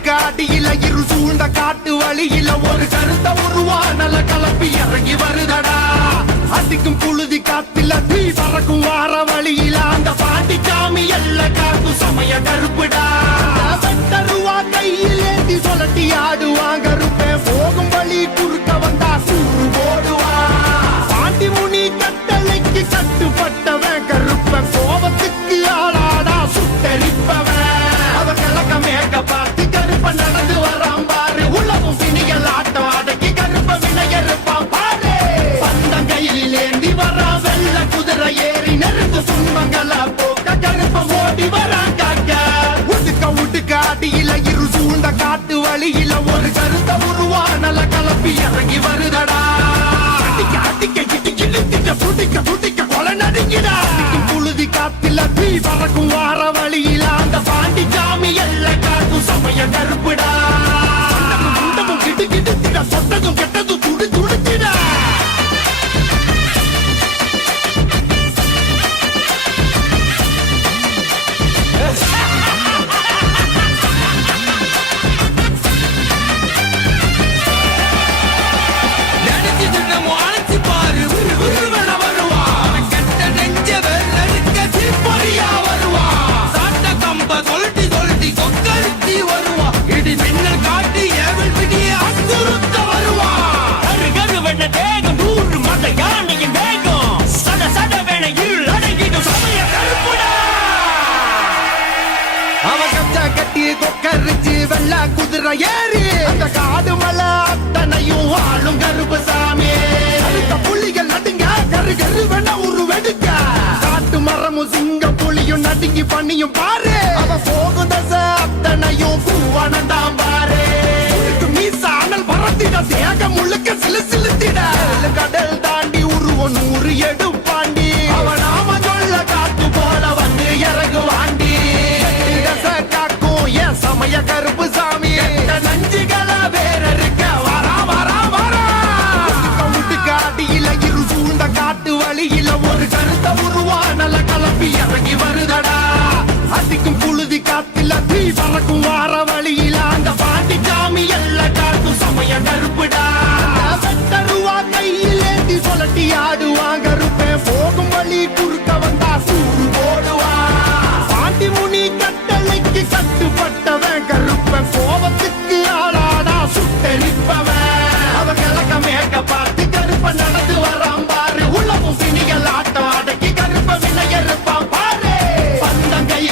காட்டியில இரு சூழ்ந்த காட்டு வழியில ஒரு கருத்த உருவானல கலப்பி இறங்கி வருதடா அடிக்கும் புழுதி காத்தில தீ பறக்கும் வார வழியில அந்த பாண்டி சாமி எல்ல காக்கும் சமய கருப்புடா தருவா கையில் ஏந்தி சொல்லட்டி ஆடுவாங்க கருப்பேன் போகும் வழி குறுக்க வந்தா கூறு போடுவா பாண்டி முனி கட்டளைக்கு கட்டுப்பட்டவன் கருப்பன் கோபத்துக்கு ஆளாடா சுட்டரிப்பவன் அவன் கிழக்க மேக்க பார்த்து கருப்ப நடந்து வரான் பாரு உலகம் பிணிகள் ஆட்டம் அடக்கி கருப்ப வினையறுப்பான் பாரு பந்தம் கையில் ஏந்தி வரா வெள்ள குதிரை ஏறி நெருங்கு துன்பங்கள போக்க கருப்ப ஓடி வரான் காக்க உடுக்க அடியில இரு சூழ்ந்த காட்டு வழியில ஒரு கருத்த உருவானல கலப்பி இறங்கி வருதடா அடிக்க அடிக்க இடிக்க இழுத்திட்ட துடிக்க துடிக்க கொலை நடுங்கிடா புழுதி காத்தில தீ பறக்கும் வார வழியில அந்த பாண்டி சாமி எல்ல காக்கும் சமய கருப்புடா குண்டமும் கிட்டு கிட்டுத்திட சொட்டதும் கெட்டதும் துடி துடிச்சிடா கொக்கரிச்சு வெள்ள குதிரை ஏறி அந்த காடு மலை அத்தனையும் ஆளும் கருப்பு சாமி அடுத்த புலிகள் நடுங்க கரு கரு வேணா ஒரு வெடுக்க காட்டு மரமும் சிங்க புலியும் நடுங்கி பண்ணியும் பாரு அவ போகும் தசை அத்தனையும் பூவானந்தான் பாரு மீச அனல் பறத்திட தேகம் முழுக்க சிலு சிலுத்திட கடல் தாண்டி உருவம் 100 எடு